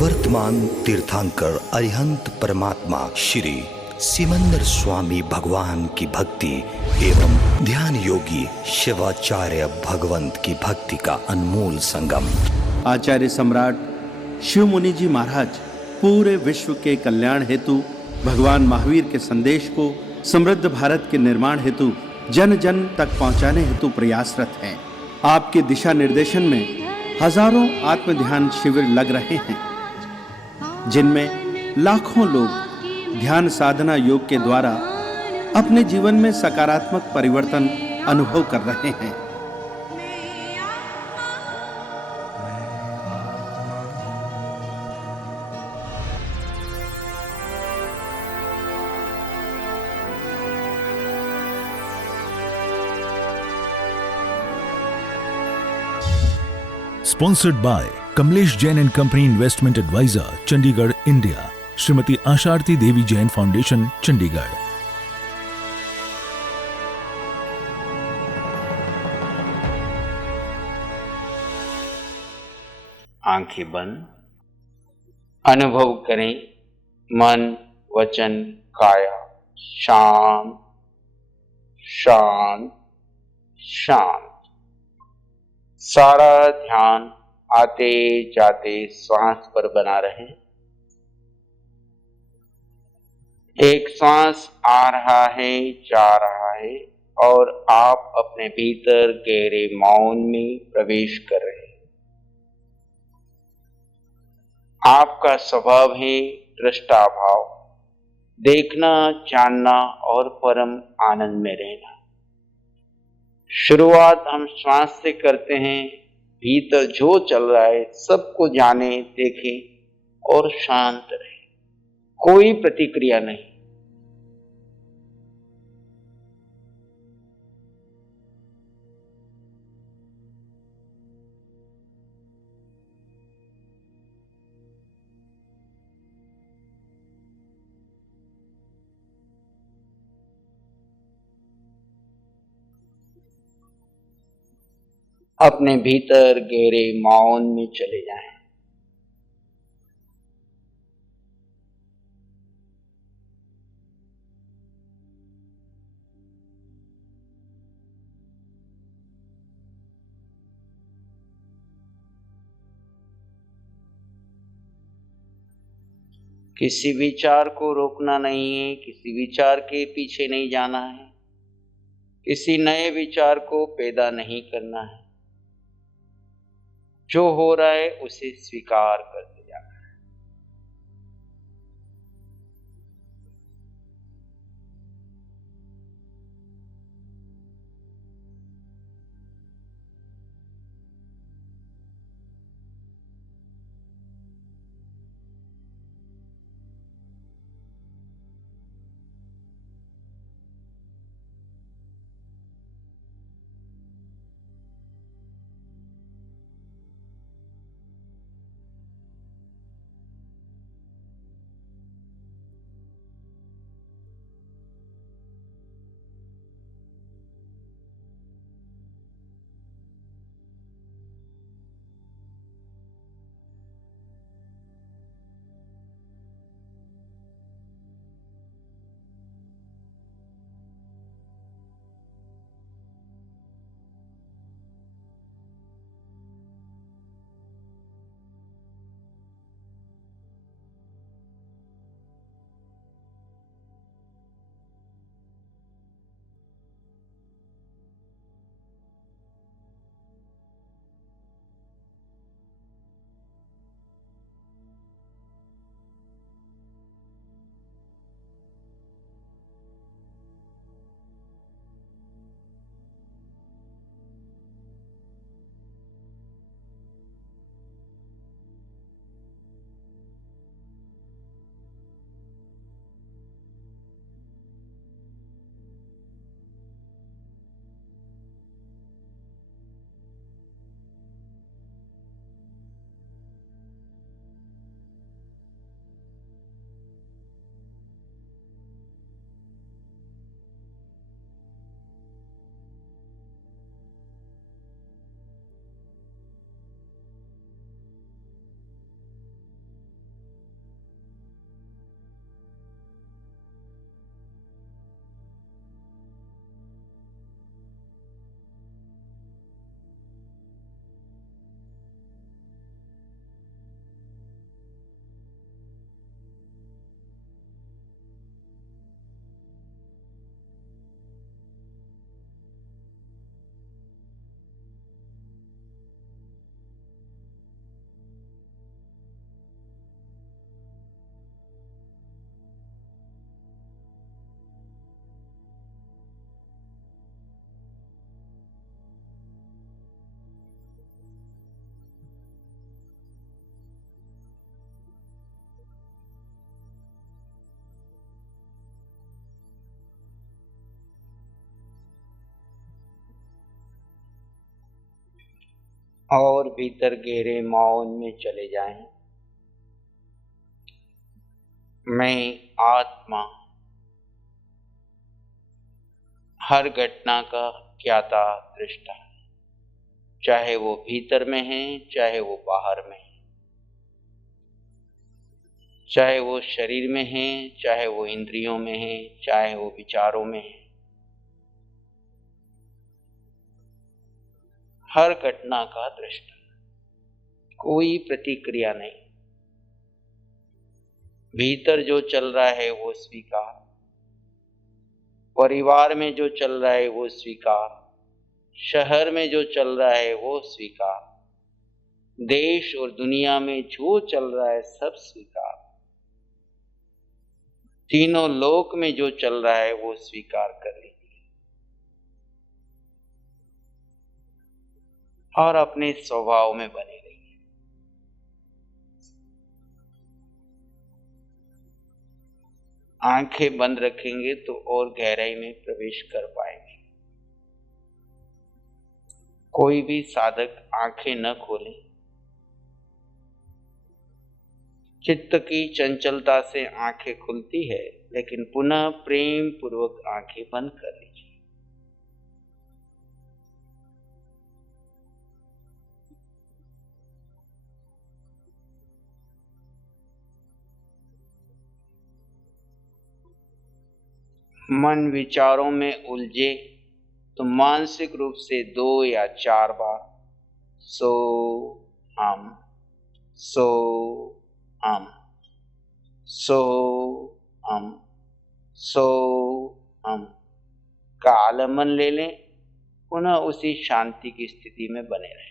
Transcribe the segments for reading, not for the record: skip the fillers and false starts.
वर्तमान तीर्थंकर अरिहंत परमात्मा श्री सिमंदर स्वामी भगवान की भक्ति एवं ध्यान योगी शिवाचार्य भगवंत की भक्ति का अनमोल संगम। आचार्य सम्राट शिव मुनि जी महाराज पूरे विश्व के कल्याण हेतु भगवान महावीर के संदेश को समृद्ध भारत के निर्माण हेतु जन जन तक पहुंचाने हेतु प्रयासरत हैं। आपके दिशा निर्देशन में हजारों आत्म ध्यान शिविर लग रहे हैं, जिनमें लाखों लोग ध्यान साधना योग के द्वारा अपने जीवन में सकारात्मक परिवर्तन अनुभव कर रहे हैं। Sponsored by Kamlesh Jain and Company Investment Advisor, Chandigarh, India. Shrimati Asharati Devi Jain foundation, Chandigarh. आंखें बंद, अनुभव करें मन वचन काया शांत शांत शांत। सारा ध्यान आते जाते श्वास पर बना रहे। एक श्वास आ रहा है, जा रहा है और आप अपने भीतर गहरे मौन में प्रवेश कर रहे हैं। आपका स्वभाव है दृष्टा भाव, देखना जानना और परम आनंद में रहना। शुरुआत हम श्वास से करते हैं। भीतर जो चल रहा है सबको जाने, देखें और शांत रहे, कोई प्रतिक्रिया नहीं। अपने भीतर गहरे मौन में चले जाएं। किसी विचार को रोकना नहीं है, किसी विचार के पीछे नहीं जाना है, किसी नए विचार को पैदा नहीं करना है। जो हो रहा है उसे स्वीकार करते जाना है। और भीतर गहरे मौन में चले जाएं। मैं आत्मा हर घटना का ज्ञाता दृष्टा, चाहे वो भीतर में है, चाहे वो बाहर में है, चाहे वो शरीर में है, चाहे वो इंद्रियों में है, चाहे वो विचारों में है। हर घटना का दृष्टा, कोई प्रतिक्रिया नहीं। भीतर जो चल रहा है वो स्वीकार, परिवार में जो चल रहा है वो स्वीकार, शहर में जो चल रहा है वो स्वीकार, देश और दुनिया में जो चल रहा है सब स्वीकार, तीनों लोक में जो चल रहा है वो स्वीकार कर लीजिए और अपने स्वभाव में बने रहिए। आंखें बंद रखेंगे तो और गहराई में प्रवेश कर पाएंगे। कोई भी साधक आंखें न खोले, चित्त की चंचलता से आंखें खुलती है, लेकिन पुनः प्रेम पूर्वक आंखें बंद कर लीजिए। मन विचारों में उलझे तो मानसिक रूप से 2 या 4 बार सो हम, सो हम, सो हम, सो हम का आलम्बन ले लें, पुनः उसी शांति की स्थिति में बने रहें।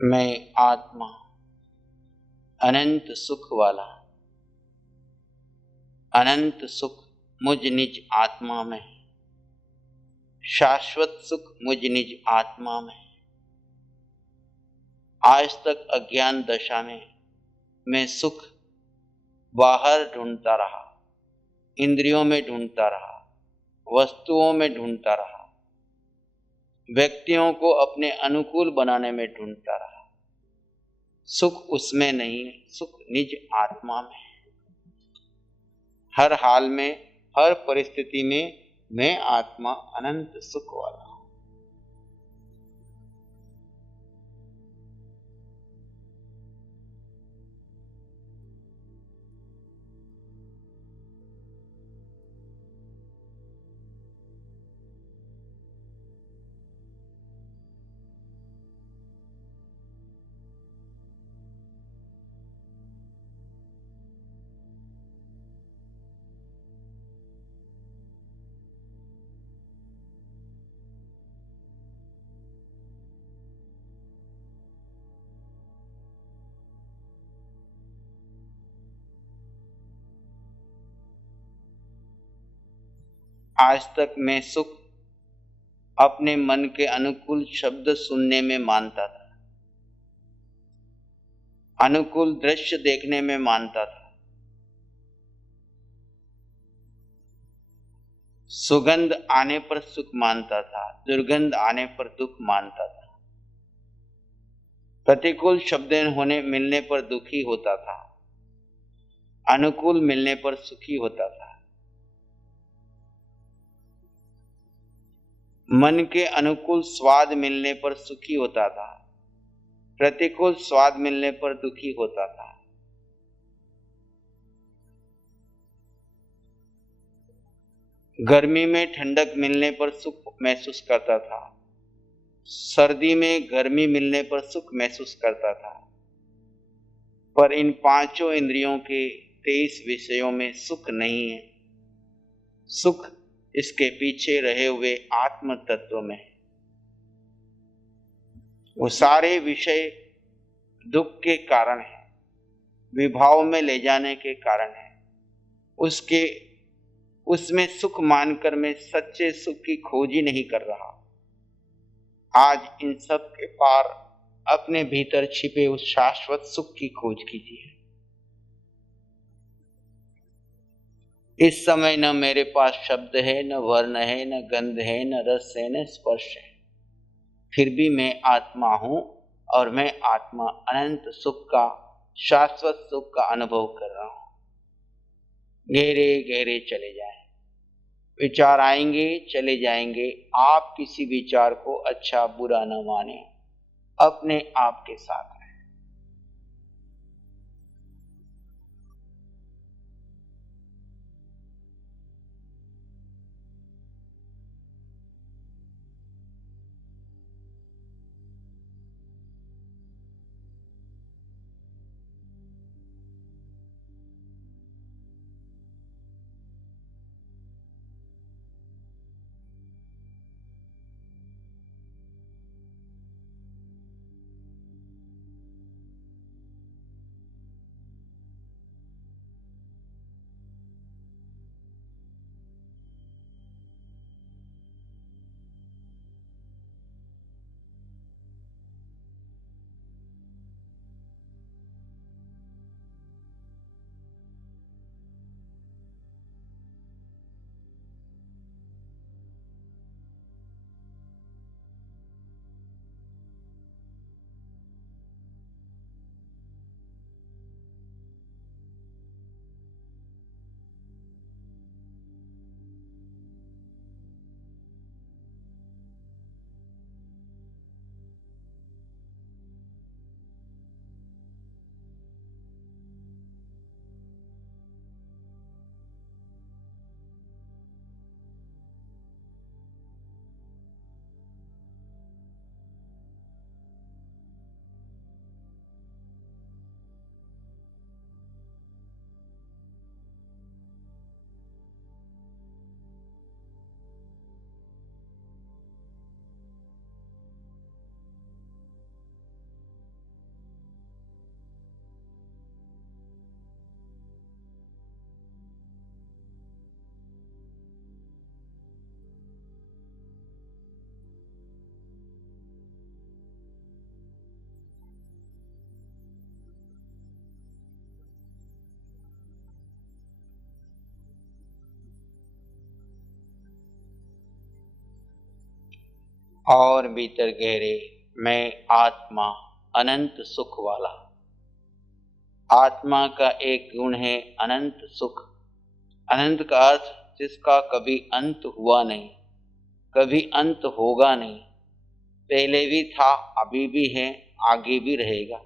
मैं आत्मा अनंत सुख वाला, अनंत सुख मुझ निज आत्मा में, शाश्वत सुख मुझ निज आत्मा में। आज तक अज्ञान दशा में मैं सुख बाहर ढूंढता रहा, इंद्रियों में ढूंढता रहा, वस्तुओं में ढूंढता रहा, व्यक्तियों को अपने अनुकूल बनाने में ढूंढता रहा। सुख उसमें नहीं, सुख निज आत्मा में। हर हाल में, हर परिस्थिति में मैं आत्मा अनंत सुख वाला हूं। आज तक मैं सुख अपने मन के अनुकूल शब्द सुनने में मानता था, अनुकूल दृश्य देखने में मानता था, सुगंध आने पर सुख मानता था, दुर्गंध आने पर दुख मानता था, प्रतिकूल शब्द मिलने पर दुखी होता था, अनुकूल मिलने पर सुखी होता था। मन के अनुकूल स्वाद मिलने पर सुखी होता था, प्रतिकूल स्वाद मिलने पर दुखी होता था। गर्मी में ठंडक मिलने पर सुख महसूस करता था, सर्दी में गर्मी मिलने पर सुख महसूस करता था। पर इन पांचों इंद्रियों के 23 विषयों में सुख नहीं है। सुख इसके पीछे रहे हुए आत्म तत्व में है। वो सारे विषय दुख के कारण है, विभाव में ले जाने के कारण है। उसमें सुख मानकर मैं सच्चे सुख की खोज ही नहीं कर रहा। आज इन सब के पार अपने भीतर छिपे उस शाश्वत सुख की खोज कीजिए। इस समय न मेरे पास शब्द है, न वर्ण है, न गंध है, न रस है, न स्पर्श है, फिर भी मैं आत्मा हूं और मैं आत्मा अनंत सुख का, शाश्वत सुख का अनुभव कर रहा हूं। गहरे गहरे चले जाएं, विचार आएंगे चले जाएंगे। आप किसी विचार को अच्छा बुरा न माने, अपने आप के साथ रहें। और भीतर गहरे, मैं आत्मा अनंत सुख वाला। आत्मा का एक गुण है अनंत सुख। अनंत का अर्थ जिसका कभी अंत हुआ नहीं, कभी अंत होगा नहीं, पहले भी था, अभी भी है, आगे भी रहेगा।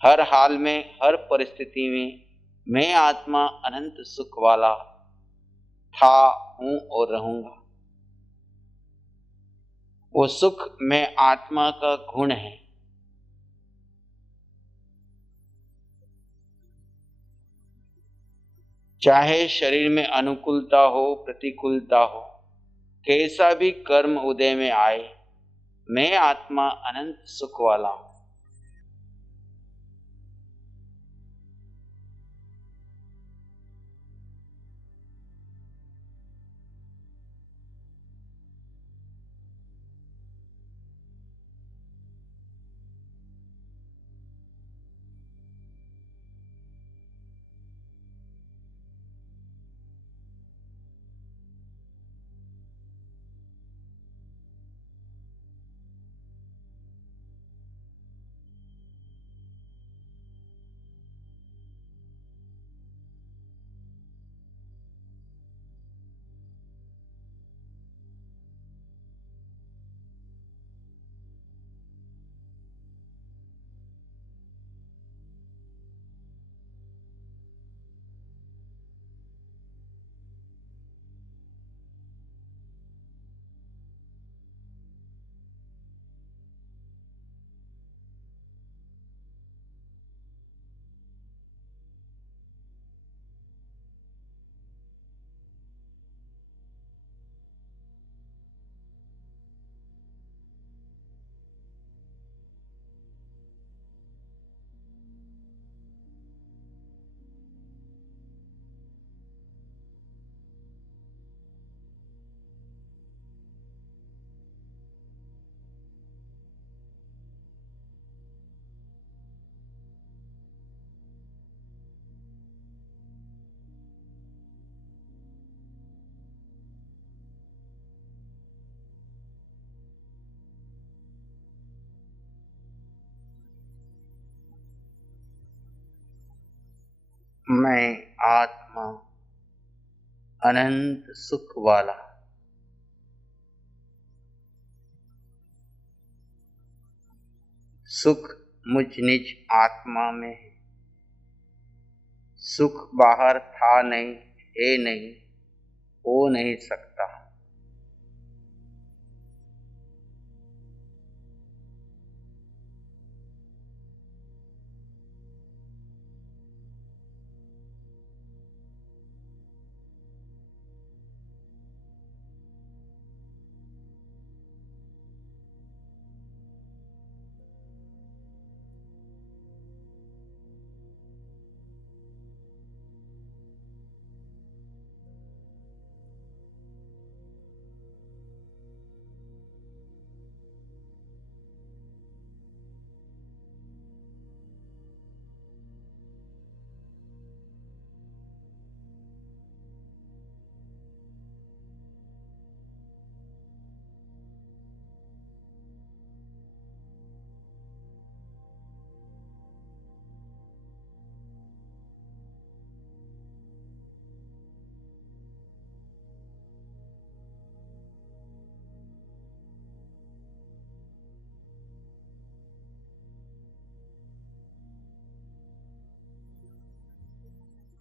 हर हाल में, हर परिस्थिति में मैं आत्मा अनंत सुख वाला था, हूं और रहूंगा। वो सुख में आत्मा का गुण है। चाहे शरीर में अनुकूलता हो, प्रतिकूलता हो, कैसा भी कर्म उदय में आए, मैं आत्मा अनंत सुख वाला हूं। मैं आत्मा अनंत सुख वाला सुख मुझ निज आत्मा में है। सुख बाहर था नहीं, है नहीं, हो नहीं सकता।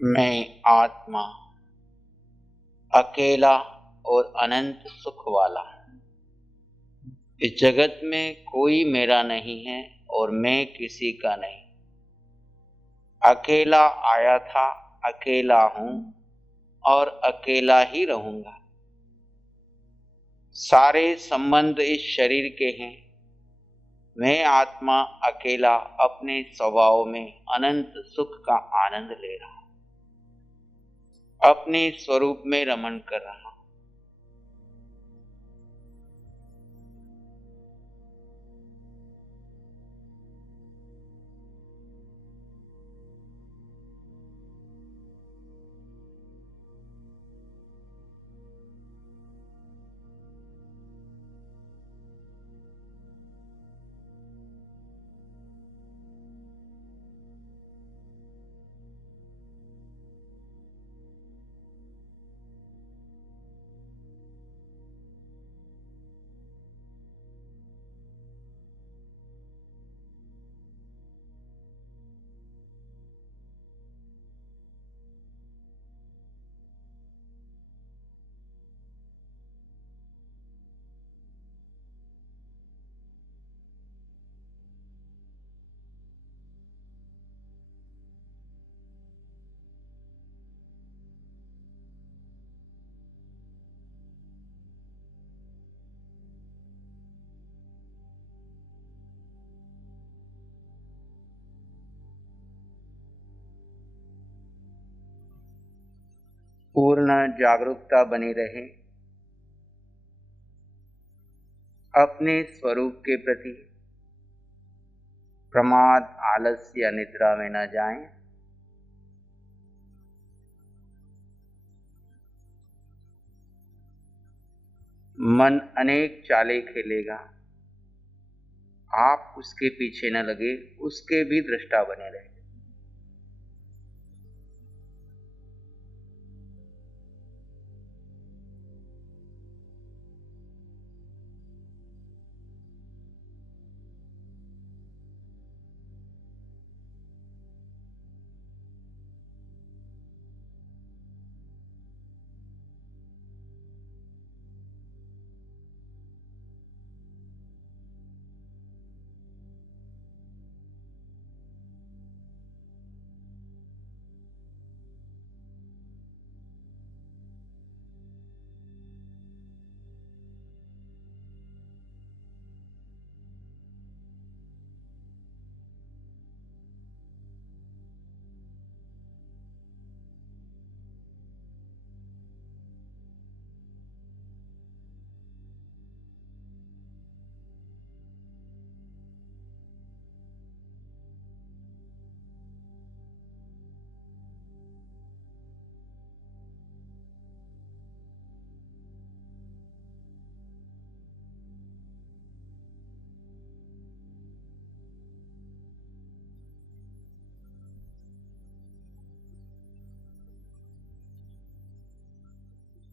मैं आत्मा अकेला और अनंत सुख वाला। इस जगत में कोई मेरा नहीं है और मैं किसी का नहीं। अकेला आया था, अकेला हूं और अकेला ही रहूंगा। सारे संबंध इस शरीर के हैं। मैं आत्मा अकेला अपने स्वभाव में अनंत सुख का आनंद ले रहा, अपने स्वरूप में रमण कर रहा। पूर्ण जागरूकता बनी रहे, अपने स्वरूप के प्रति प्रमाद, आलस्य या निद्रा में न जाएं। मन अनेक चालें खेलेगा, आप उसके पीछे न लगे, उसके भी दृष्टा बने रहे।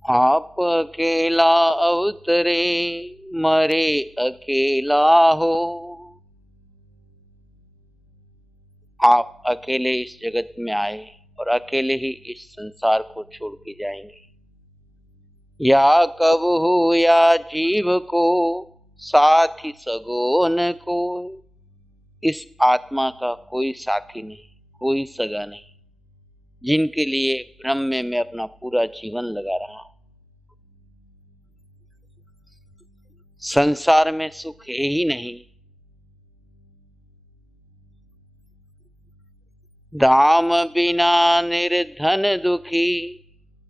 आप अकेला अवतरे मरे अकेला हो। आप अकेले इस जगत में आए और अकेले ही इस संसार को छोड़ के जाएंगे। या कब हो या जीव को साथी सगो न कोई। इस आत्मा का कोई साथी नहीं, कोई सगा नहीं, जिनके लिए ब्रह्म में मैं अपना पूरा जीवन लगा रहा हूं। संसार में सुख है ही नहीं। धाम बिना निर्धन दुखी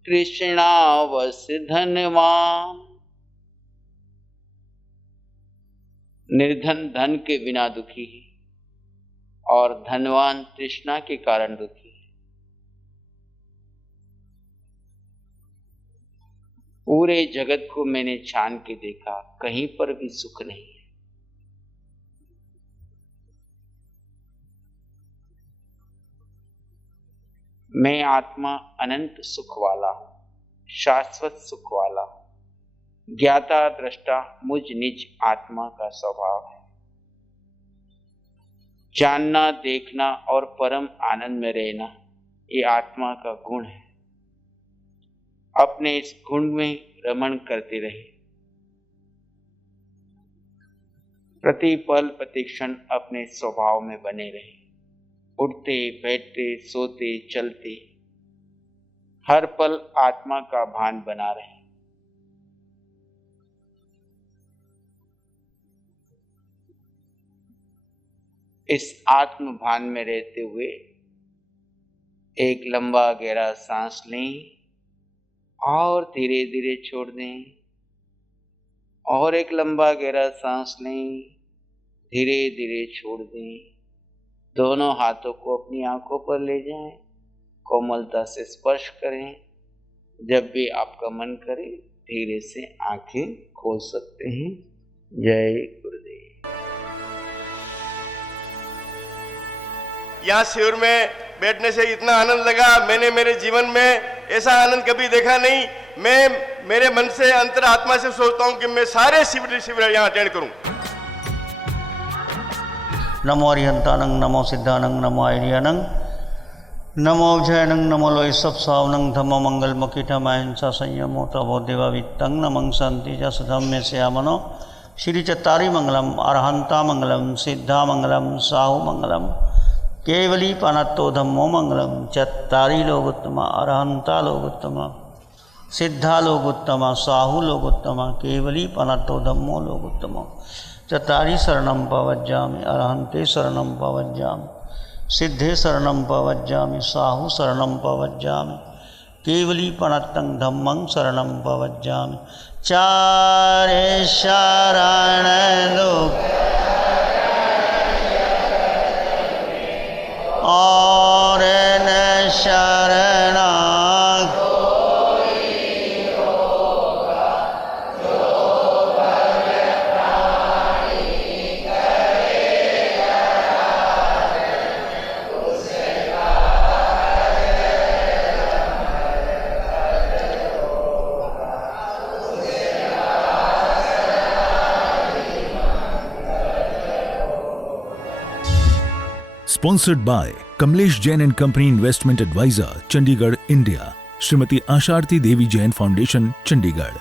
कृष्णावश धनवान। निर्धन धन के बिना दुखी है और धनवान तृष्णा के कारण दुखी है। पूरे जगत को मैंने छान के देखा, कहीं पर भी सुख नहीं है। मैं आत्मा अनंत सुख वाला हूं, शाश्वत सुख वाला हूं। ज्ञाता दृष्टा मुझ निज आत्मा का स्वभाव है। जानना, देखना और परम आनंद में रहना ये आत्मा का गुण है। अपने इस गुण में रमण करते रहे। प्रति पल प्रति क्षण अपने स्वभाव में बने रहे। उठते बैठते सोते चलते हर पल आत्मा का भान बना रहे। इस आत्म भान में रहते हुए एक लंबा गहरा सांस लें और धीरे धीरे छोड़ दें। और एक लंबा गहरा सांस लें, धीरे धीरे छोड़ दें। दोनों हाथों को अपनी आंखों पर ले जाएं, कोमलता से स्पर्श करें। जब भी आपका मन करे धीरे से आंखें खोल सकते हैं। जय गुरुदेव। यहाँ शिविर में बैठने से इतना आनंद लगा, मैंने मेरे जीवन में ऐसा आनंद कभी देखा नहीं। मैं मेरे मन से अंतरात्मा से सोचता हूँ कि मैं सारे शिविर यहाँ अटेंड करूँ। नमो अरिहंतानंग, नमो सिद्धानंग, नमो आर्यानंग, नमो जयनंग, नमो लोय सब सावनंग, धम्मो मंगल मकीठम अहिंसा संयमो तवो देवा वित्तंग, नमं शांति जस धम्मे श्यामनो, श्री चत्तारी मंगलम, अरहंता मंगलम, सिद्धा मंगलम, साहु मंगलम, केवली पानत्तो धम्मो मंगलम। चत्तारी लोगोत्तमा, अरहंता लोगोत्तमा, सिद्धा लोगोत्तमा, साहु लोगोत्तमा, केवली पानत्तो धम्मो लोगोत्तमा। चत्तारी शरणं पवज्जामि, अरहन्ते शरणं पवज्जामि, सिद्धे शरणं पवज्जामि, साहु शरणं पवज्जामि, केवली पणत्तं धम्मं शरणं पवज्जामि। चारे शरण लोक और न शरणा Sponsored by Kamlesh Jain and Company Investment Advisor, Chandigarh, India. Shrimati Asharti Devi Jain Foundation, Chandigarh.